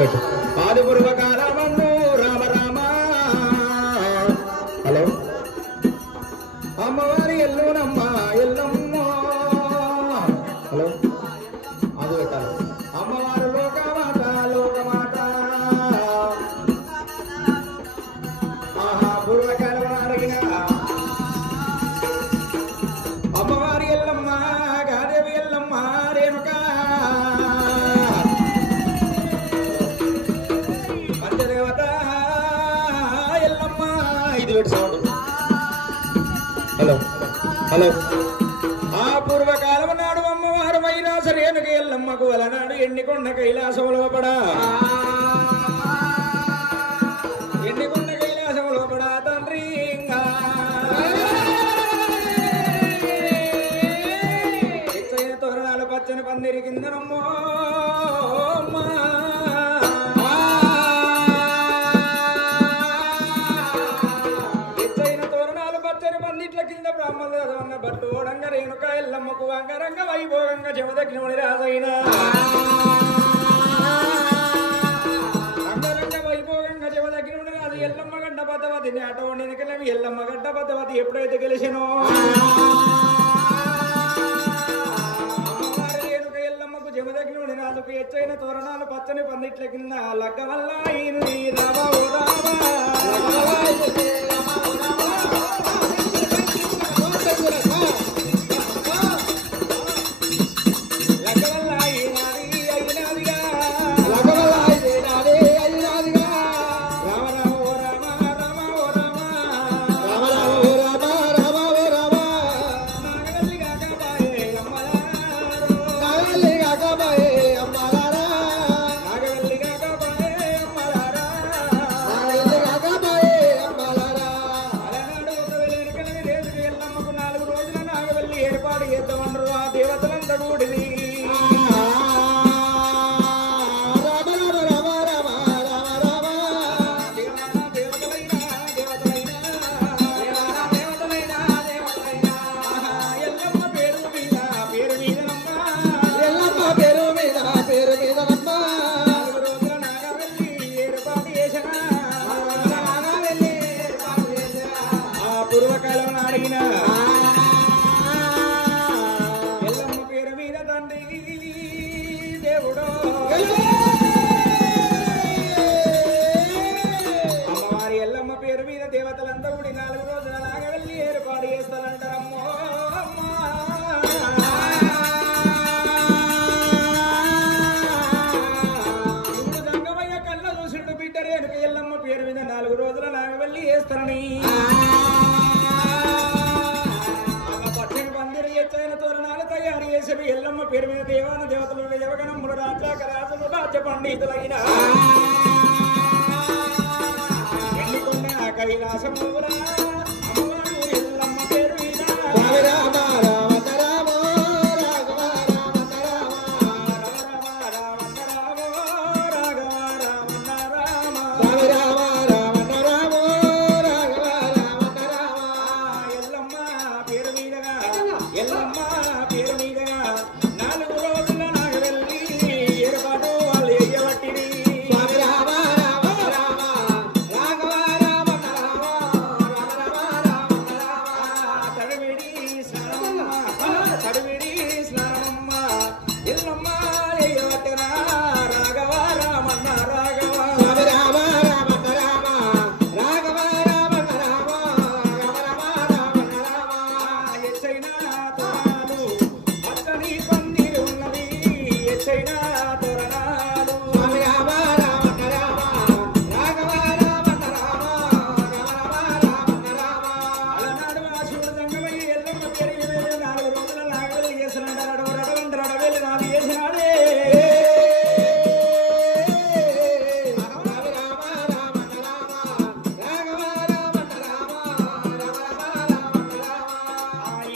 పెట్టు ఆది పూర్వకాలమందు రామ రామ. హలో అమ్మవారి ఎల్లునమ్మ ఎల్లమ్మ. హలో అది పెట్టాలి. అమ్మవారు లోకమాత లోకమాత. ఆహా పూర్వకాలం అడిగిన అమ్మవారి ఎల్లమ్మ గాదేవి ఎల్లమ్మ రేణుక పంచదేవత ఎల్లమ్మ. ఇది పెట్టి సౌండ్. హలో హలో ఆ పూర్వకాలం నాడు అమ్మవారు మైలాస రేణుక ఎల్లమ్మకు వలనాడు ఎన్నికొండ కైలాసం లోపడా ఎన్నికొండ కైలాసం లోపడా తండ్రి తోరణాలు పచ్చని పందిరి కిందనమ్మో ఎచ్చైన తోరణాలు పచ్చని పందిట్ల కింద బ్రాహ్మణులు చదవన్న బట్టు ఓడంగా రేణుక ఎల్లమ్మకు అంగరంగ వైభోగంగా చెమదగ్నిముడి రాజైన అంగరంగ వైభోగంగా చెమదగ్నిముడి రాజు ఎల్లమ్మ గడ్డ పద్దవతి నేట వండినకెళ్ళవి ఎల్లమ్మ గడ్డ పద్దవతి ఎప్పుడైతే గెలిచెనో జమదగ్నుడి రాజుకు ఎచ్చైన తోరణాలు పచ్చని పందిట్ల కింద లగ్గ వల్ల ఏర్పాటు చేద్దామన్నారు ఆ దేవతలంతా కూడిది. పూర్వకాలం అడిగిన ఎల్లమ్మ పేరు మీద తండ్రి దేవుడు అమ్మవారి ఎల్లమ్మ పేరు మీద దేవతలంతా కూడి 4 రోజుల లాగా వెళ్ళి ఏర్పాటు చేస్తారంటారమ్మో. ఇప్పుడు గంగమయ్య కళ్ళ చూసిండు బిడ్డ రేణుక ఎల్లమ్మ పేరు మీద 4 రోజుల లాగా వెళ్ళి వేస్తారని తోరణాలు తయారు చేసేవి ఎల్లమ్మ పేరు మీద దేవాన దేవతలు దేవగణములు రాజాక రాజులు రాజ్య పండితులైన ఎన్నికొండ కైలాసమురా అమ్మవారు ఎల్లమ్మ పేరు మీద రామ రామ రామ రాఘవ రామ రామ రామ రాఘవ రామ రామ రామ రామ రామ రాఘవ రామ రామ ఎల్లమ్మ పేరు మీదగా ఎల్లమ్మ పేరు మీదగా 4 రోజుల నాకు వెళ్ళి ఏర్పాటు వాళ్ళు ఎయ్యబట్టిని. రామ రామ రామ రాఘవ రామ రామ రామ రామ రామ తడివిడి స్నానమ్మ ఎల్లమ్మ ఎయ్యబట్టినా రాఘవ రామన్న రాఘవ రామ రామ రామ రాఘవ రామన్న రామ రామ రామ రామ ఎచ్చైనా పందిరి ఉన్నది ఎచ్చైనా తోరణాలు రామ రామ రామ రాఘవ రామన్న రామ రామ రామ అలనాడు ఆ శివుడు గంగమయ్య ఎల్లమ్మ పేరు 4 రోజుల నాగవెల్లి చేసినాడు. రడవెల్లి నాది చేసినాడే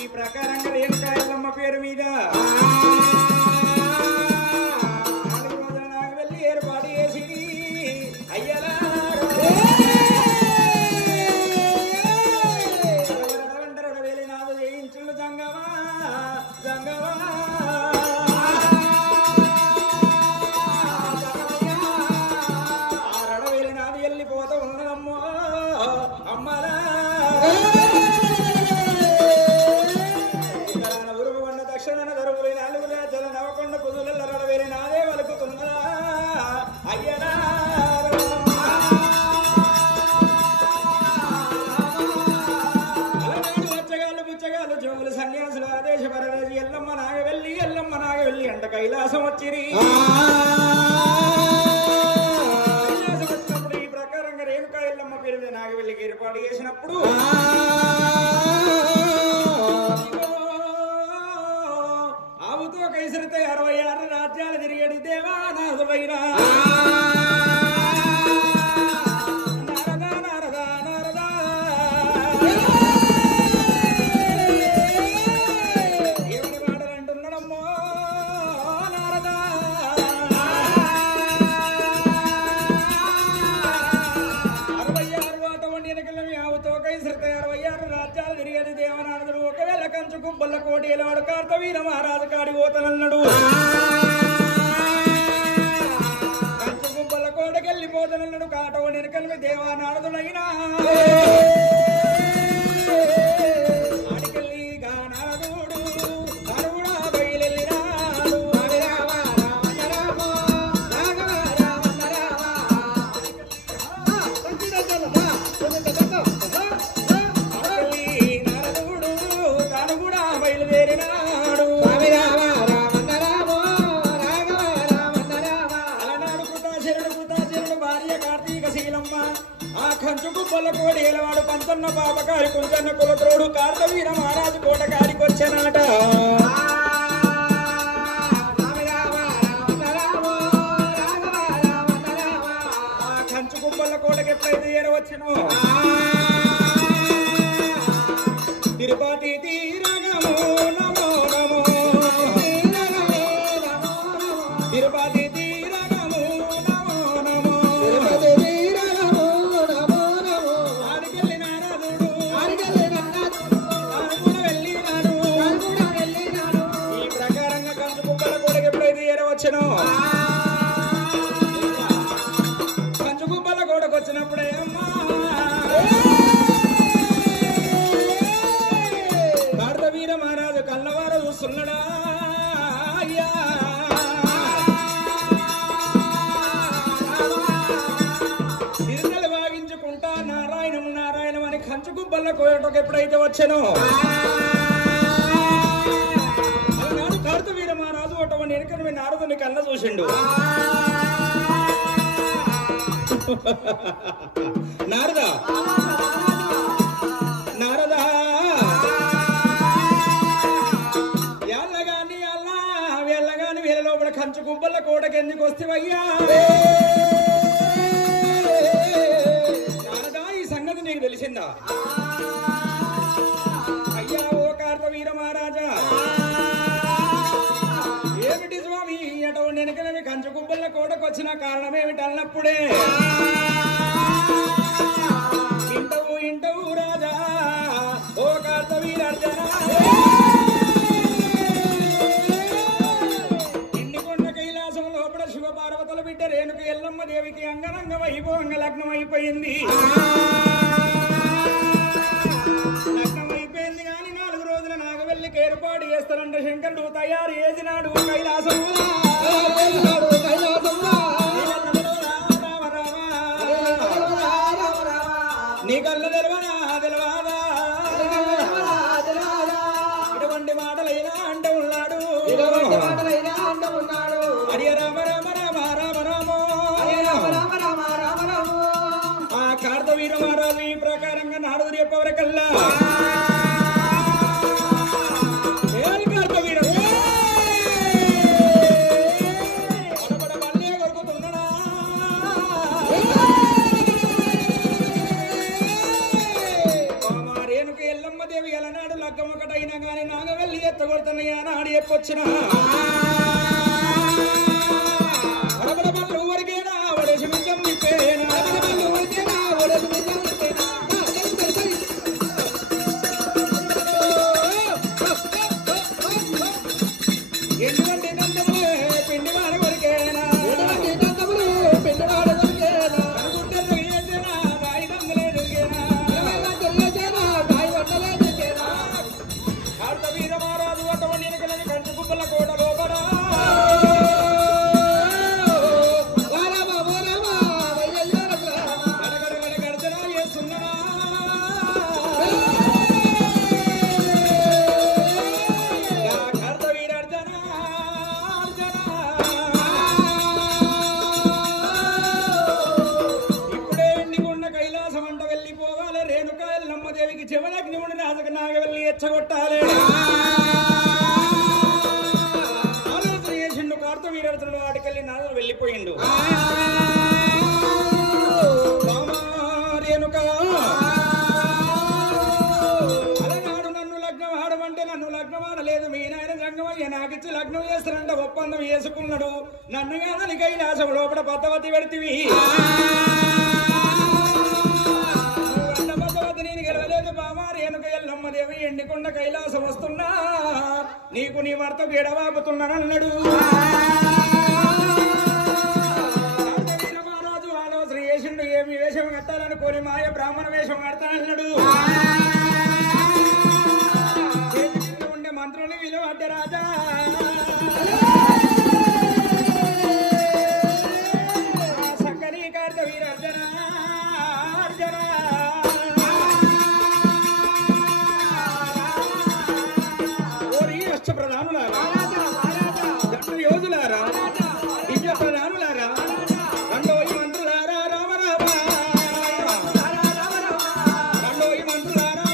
ఈ ప్రకారంగా రేణుక ఎల్లమ్మ పేరు మీద 4 రోజుల నాకు వెళ్ళి ఏర్పాటు చేసి అయ్యలా రడవెల్లి నాదు చేయించుండు జంగమా జంగమా దేశన దరువులు నాలుగు రాజల నవకొండ కుదుల రడవేరి నాదే వలుకుతున్నదా అయ్యనా జోగులు సన్యాసుల ఆదేశ పరదేశి ఎల్లమ్మ నాగవెల్లి అంట కైలాసం వచ్చిరి కైలాసం వచ్చినప్పుడు ఈ ప్రకారంగా రేణుకా ఎల్లమ్మ పేరు మీద నాగవెల్లికి ఏర్పాటు చేసినప్పుడు ఆవుతో కైసరితే 66 రాజ్యాలు తిరిగడి దేవానాథుడైన గుబ్బల కోటేలాడు కార్తవీర మహారాజు కాడి పోతనన్నాడు కంచు గుబ్బల కోటకెళ్ళిపోతనన్నాడు కాటో వెనకల్వి దేవానారదుడైనా ఆడికెళ్ళి గానారదుడు అరువుడా బయలెళ్ళినాడు కంచుగుబ్బల కోడి ఎలవాడు పంచన్న పాపకారి కుంచన్న కులత్రోడు కార్తవీర మహారాజు కోటకారికి వచ్చానట కంచుగుబ్బల కోటకి ఎప్పుడైతే ఏరవచ్చును తిరుపతి తీరగము నమో నమో తిరుపతి తీరగము నమో నమో కంచుగుబ్బల కోటకు వచ్చినప్పుడే అమ్మా కార్తవీర మహారాజు కళ్ళవారు చూస్తున్నాడా అయ్యా తిరునలు వాగించుకుంటా నారాయణం నారాయణం అని కంచుగుబ్బల కోటకు ఎప్పుడైతే వచ్చానో కార్తవీర మహారాజు అటువంటి ఎనుకని నారదుని కళ్ళ చూసిండు నారదా నారదా ఎల్లగాని అల్లా వెళ్ళగాని వీళ్ళ లోపల కంచు గుబ్బల కోటకి ఎందుకు వస్తేవయ్యా నారదా ఈ సంగతి నీకు తెలిసిందా అయ్యా ఓ కార్తవీర మహారాజా ఏమిటి స్వామి అటువంటి వెనకనే కంచు గుబ్బల కోటకు వచ్చిన కారణం ఏమిటి అన్నప్పుడే ఇంటవు రాజా ఓ కార్తవీరార్జన ఇండికొండ కైలాసం లోపల శివపార్వతుల బిడ్డ రేణుక ఎల్లమ్మ దేవికి అంగరంగ వైభవంగా లగ్నం అయిపోయింది గాని 4 రోజుల నాగవెల్లికి ఏర్పాటు చేస్తారంట శంకరుడు తయారు చేసినాడు కైలాసంలో నీ కళ్ళ తెలవనా తెలవాదా ఇటువంటి మాటలైనా అంటూ ఉన్నాడు హరి రామ రామ రామ రామ రామో ఆ కార్తవీర మహారాజు ఈ ప్రకారంగా నారదుడు చెప్పవరకల్లా ఒకటైనా గాని నాగవెల్లి ఎత్తగొడుతున్నాయా నాడు ఎప్పొచ్చినా ఊరికేనా వడేసి మించం నిప్పేనా ఎటువంటి దంతములే పిండి వాడ వరకేనా కార్తవీర మహారాజు అటువంటి లేదు మీ నాయన జంగమయ్య నాకిచ్చి లగ్నం చేస్తారంట ఒప్పందం వేసుకున్నాడు నన్ను కాదని కైలాసం లోపల పద్దవతి పెడితివి పద్దవతి నేను గెలవలేదు బామారి వెనుక ఎల్లమ్మదేవి ఎండికొండ కైలాసం వస్తున్నా నీకు నీ భర్తకు ఎడవాపుతున్నానన్నాడు మహారాజు ఆలోచన చేసిండు ఏమి వేషం కట్టాలనుకోని మాయ బ్రాహ్మణ వేషం కడతానన్నాడు మంత్రులు విలువడ్డ రాజా సక్కని కార్త వీరర్జన అర్జన ఓరి అష్ట ప్రధానులారా జట్టు యోధులారా దివ్య ప్రధానులారా రండోయి మంత్రులారా రామ రామ రండోయి మంత్రులారా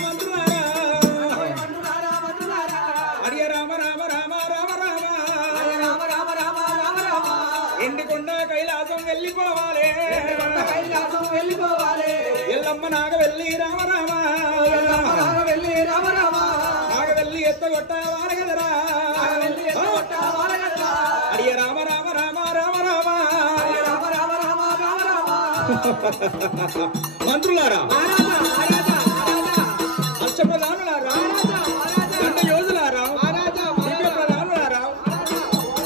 ఎండికొండ కైలాసం వెళ్ళిపోవాలి ఎల్లమ్మ నాగవెల్లి రామ రామ నాగవెల్లి ఎత్తగొట్టావాలి కదరా అడియ రామ రామ రామ రామ రామ మంత్రులారా అష్టప్రధానులారా దండ యోధులారా దివ్య ప్రధానులారా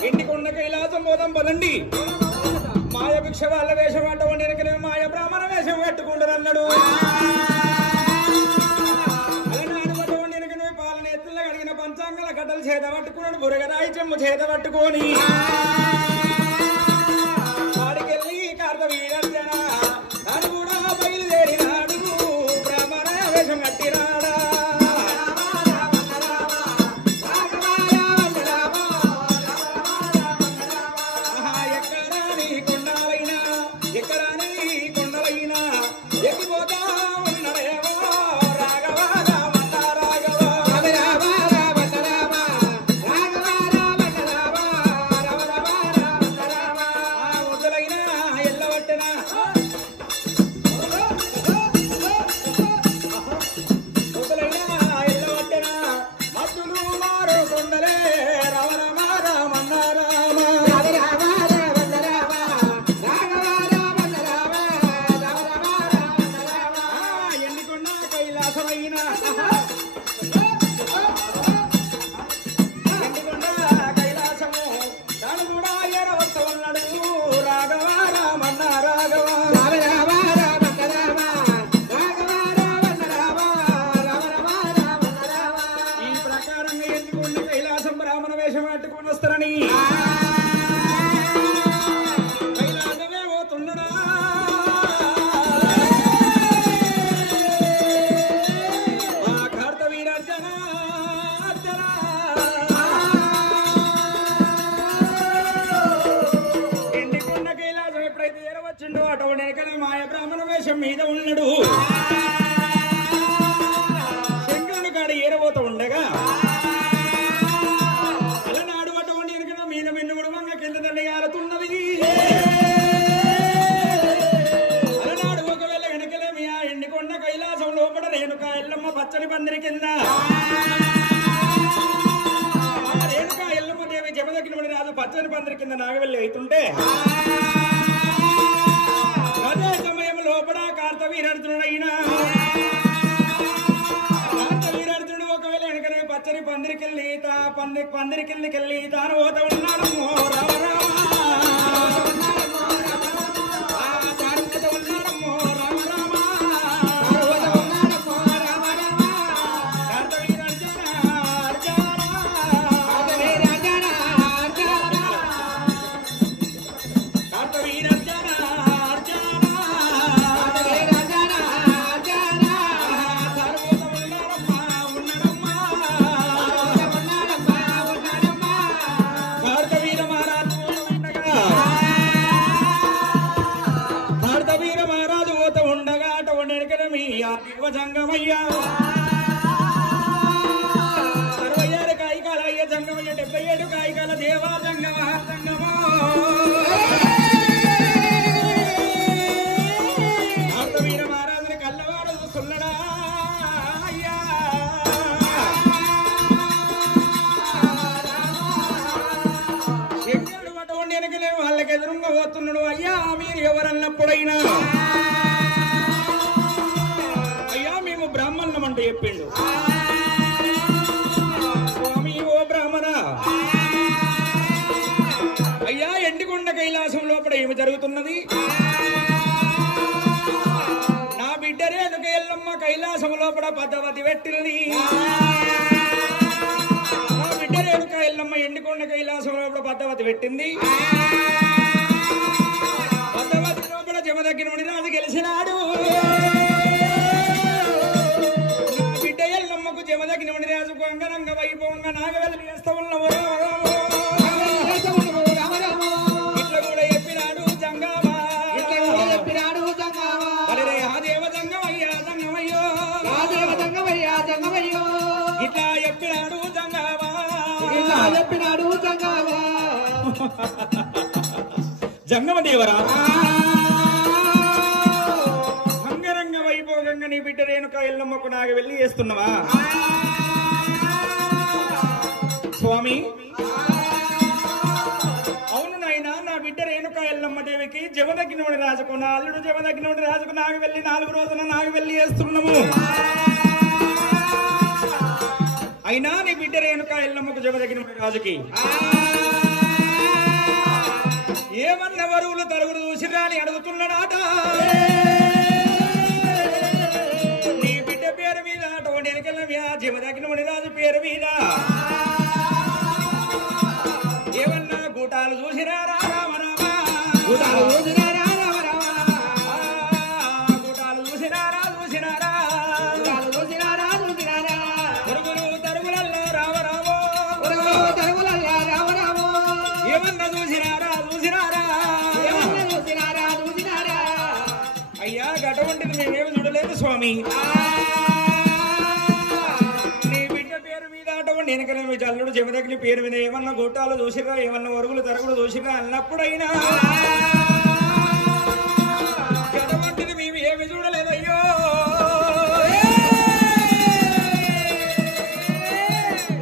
ఎండికొండ కైలాసం పోదాం పదండి మాయ భిక్ష వాళ్ళ వేషం అంట వండినకనే మాయ బ్రాహ్మణ వేషం పెట్టుకుంటారు అన్నాడు అలనాడు వట వండినకనే పాలన ఎత్తుల్లో కడిగిన పంచాంగల గడ్డలు చేత పట్టుకున్నాడు బురగరాయి చెమ్ము చేత పట్టుకొని వాడికెళ్ళి కార్త వీరర్జన నాడు కూడా బయలుదేరినాడు బ్రాహ్మణ వేషం కట్టినాడా మాయ బ్రాహ్మణ వేషం మీద ఉన్నాడు శంకరుడు కాడ ఏరబోత ఉండగా అలనాడు అటువంటి ఎనకన మీద వెన్నుగుడు మంగ కింద దండి కాలుతున్నది అలనాడు ఒకవేళ వెనకలే మీ ఆ ఎండికొండ కైలాసం లోపల రేణుక ఎల్లమ్మ పచ్చని పందిరి కింద రేణుక ఎల్లమ్మ దేవి జమదగ్ని రాజు పచ్చని పందిరి కింద నాగవెల్లి అవుతుంటే అదే సమయం లోపల కార్తవీరార్జునుడైనా కార్తవీరార్జునుడు ఒకవేళ వెనకనే పచ్చని పందిరికెళ్ళి పందిరికెళ్ళి తాను పోత ఉన్నాడు రామ జంగమయ్యా 66 కాయికాల అయ్య జంగమయ్య 77 కాయికాల దేవా జంగమ జంగమో వీర మహారాజుని కల్లవాడు సుల్లడా అయ్యా అడగబోతున్నాడు, అయ్యా మీరు ఎవరన్నప్పుడైనా అయ్యా మేము బ్రాహ్మణం అంటే చెప్పిండు. స్వామి ఓ బ్రాహ్మణ, అయ్యా ఎండికొండ కైలాసం లోపల ఏమి జరుగుతున్నది? నా బిడ్డ రేణుక ఎల్లమ్మ కైలాసం లోపల పద్దవతి పెట్టింది. నా బిడ్డ రేణుక ఎల్లమ్మ ఎండికొండ కైలాసం లోపల పద్దవతి పెట్టింది. పద్దవతి లోపల జమదగ్గిన మునిరాజు గెలిచినాడు. నా బిడ్డ ఎల్లమ్మకు జమదగ్గిన మునిరాజుకు అంగరంగ వైభవంగా నాగవెల్లి చేస్తా ఉన్నవో ఇట్లా కూడా చెప్పినాడు జంగమా. ఇట్లా చెప్పినాడు జంగమా. జంగమ దేవరా, అంగరంగ వైభోగంగా నీ బిడ్డ రేణుక ఎల్లమ్మకు నాగ వెళ్ళి చేస్తున్నావా? స్వామి అవును నాయనా, నా బిడ్డ రేణుక ఎల్లమ్మ దేవికి జమదగ్గినోడి రాజుకు నా అల్లుడు జమదగ్గినోడి రాజుకు నాగ వెళ్ళి 4 రోజుల నాగ వెళ్ళి చేస్తున్నాము. అయినా నీ బిడ్డ రేణుక ఎల్లమ్మకు జమదగ్గినోడి రాజుకి ఏమన్న వరువులు తరుగుడు చూసిరా అని అడుగుతున్నాడాట. నీ బిడ్డ పేరు మీద అటువంటి వెనకెళ్ళవ్యా జమదగ్గినోడి రాజు పేరు మీద ఏమన్నా గూటాలు చూసిరా రామ రామ, గూటాలు చూసినారా రామ రామ, గూటాలు చూసినారా చూసినారా, గూటాలు చూసినారా చూసినారా, తరుగులు తరుగులల్లా రామ రామో, తరుగులల్లా రామ రామో, ఏమన్నా చూసినారా చూసినారా, ఏమన్నా చూసినారా చూసినారా. అయ్యా గటవంటిది మేమేమి చూడలేదు స్వామి. వెనకనే మీ జల్లుడు జమదగ్ని పేరు మీద ఏమన్నా గోటాలు చూసిరా, ఏమన్నా వరుగులు తరుగులు చూసిరా అన్నప్పుడైనా గడవంటిది మేము ఏమి చూడలేదయ్యో.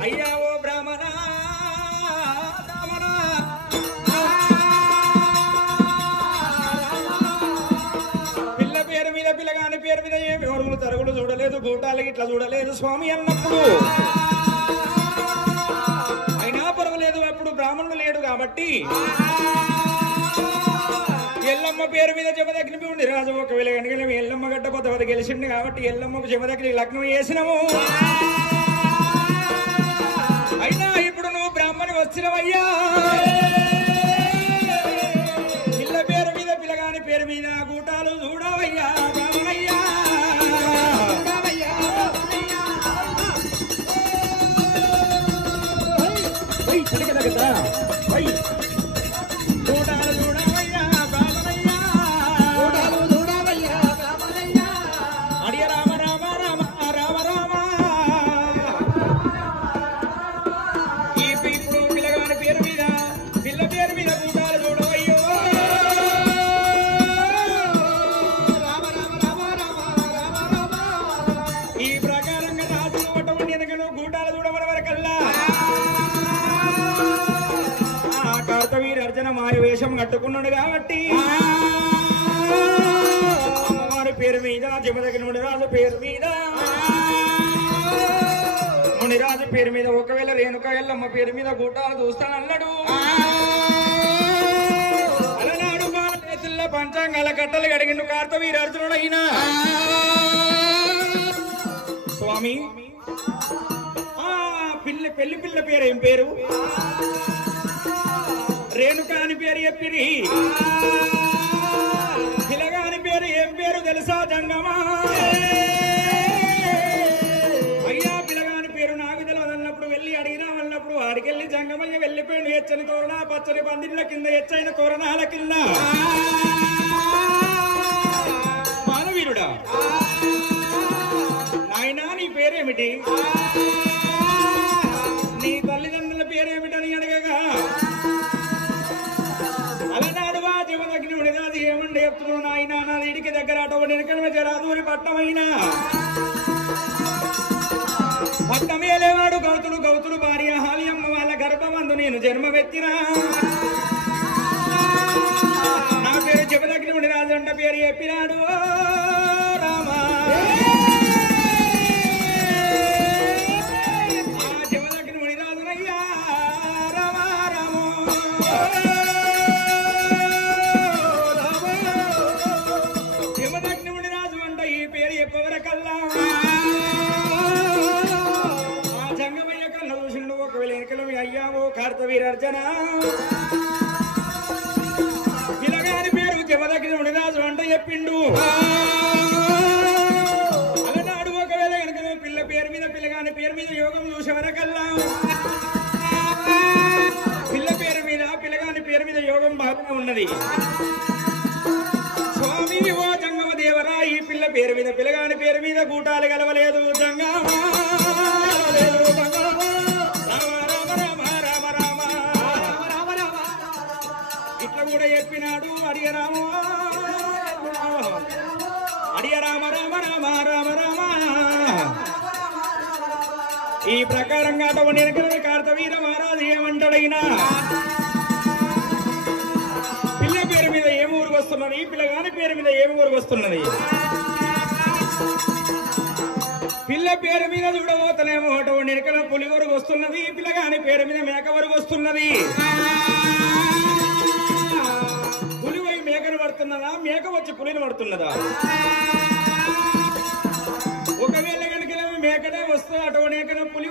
అయ్యా ఓ బ్రాహ్మణ పిల్ల పేరు మీద పిల్లగాని పేరు మీద ఏమి వరుగులు తరుగులు చూడలేదు, గోటాలకి ఇట్లా చూడలేదు స్వామి అన్నప్పుడు పర్వాలేదు. అప్పుడు బ్రాహ్మణుడు లేడు కాబట్టి ఎల్లమ్మ పేరు మీద జమదగ్ని ఉండి రాజు ఒకవేళ కనుక ఎల్లమ్మ గడ్డ కొత్త గెలిచిండు కాబట్టి ఎల్లమ్మకు జమదగ్ని లగ్నం చేసినాము. అయినా ఇప్పుడు నువ్వు బ్రాహ్మణి వచ్చినవయ్యా, పిల్ల పేరు మీద పిల్లగాని పేరు మీద గూటాలు చూడవయ్యా బ్రాహ్మణయ్యా. అడియ రామ రామ రామ రామ రామ. ఇప్పుడు పిల్లగాని పేరు మీద పిల్ల పేరు మీద గూటాలు చూడవయ్యో రామ రామ రామ రామ రామ రామ. ఈ ప్రకారంగా రాజు అటువంటి వెనకను గూటాలు చూడమని వరకల్లా కార్తవీర అర్జున మాయ వేషం కట్టుకున్నాడు కాబట్టి అమ్మవారి పేరు మీద జమదగ్ని మునిరాజు పేరు మీద మునిరాజు పేరు మీద ఒకవేళ రేణుక ఎల్లమ్మ పేరు మీద గూటాలు చూస్తానన్నాడు. అలనాడు బాలదేశంలో పంచాంగాల కట్టలు కడిగిండు కార్తవీర అర్జునుడు అయినా స్వామి. పెళ్లి పిల్ల పేరు ఏం పేరు? రేణుక అని పేరు చెప్పిరి. పిల్లగాని పేరు ఏం పేరు తెలుసా జంగమా? అయ్యా పిల్లగాని పేరు నాకు తెలియదన్నప్పుడు వెళ్ళి అడిగినా అన్నప్పుడు వాడికెళ్ళి జంగమయ్య వెళ్ళిపోయిండు. ఎచ్చని తోరణ పచ్చని పందిళ్ళ కింద ఎచ్చైన తోరణాల కింద మానవీరుడా నాయనా నీ పేరేమిటి? నీ తల్లిదండ్రుల పేరేమిటని అడగగా అలనాడు వా జమదగ్ని ఉడిగాది ఏమండి చెప్తున్నావు నాయన, నాది ఇడికి దగ్గర అటువంటి వెనకమే జరాదూరి పట్టమైనా పట్టమేలేవాడు గౌతుడు గౌతుడు భార్య హాలియమ్మ వాళ్ళ గర్భమందు నేను జన్మవెత్తినా కార్తవీరార్జన పిల్లగాని పేరు జమదగ్ని మునిరాజు అంట చెప్పిండు. అలనాడు ఒకవేళ కనుక పిల్ల పేరు మీద పిల్లగాని పేరు మీద యోగం చూసేవరకల్లా పిల్ల పేరు మీద పిల్లగాని పేరు మీద యోగం బాగా ఉన్నది. స్వామి ఓ జంగమ దేవరా ఈ పిల్ల పేరు మీద పిల్లగాని పేరు మీద కూటాలు గలవలేదు. జంగమ ఇట్లా కూడా చెప్పినాడు. అడియ రామ రామ రామ రామ రామ. ఈ ప్రకారంగా అటువంటి కార్తవీర మహారాజు ఏమంటాడైనా పిల్ల పేరు మీద ఏం ఊరికి వస్తున్నది, పిల్లగాని పేరు మీద ఏం ఊరికి వస్తున్నది. పిల్ల పేరు మీద చూడబోతనేమో అటువంటి ఎనకల పులి వరకు వస్తున్నది, పిల్లగాని పేరు మీద మేక వరకు వస్తున్నది. పులి పోయి మేకను పడుతున్నదా, మేక వచ్చి పులిని పడుతున్నదా?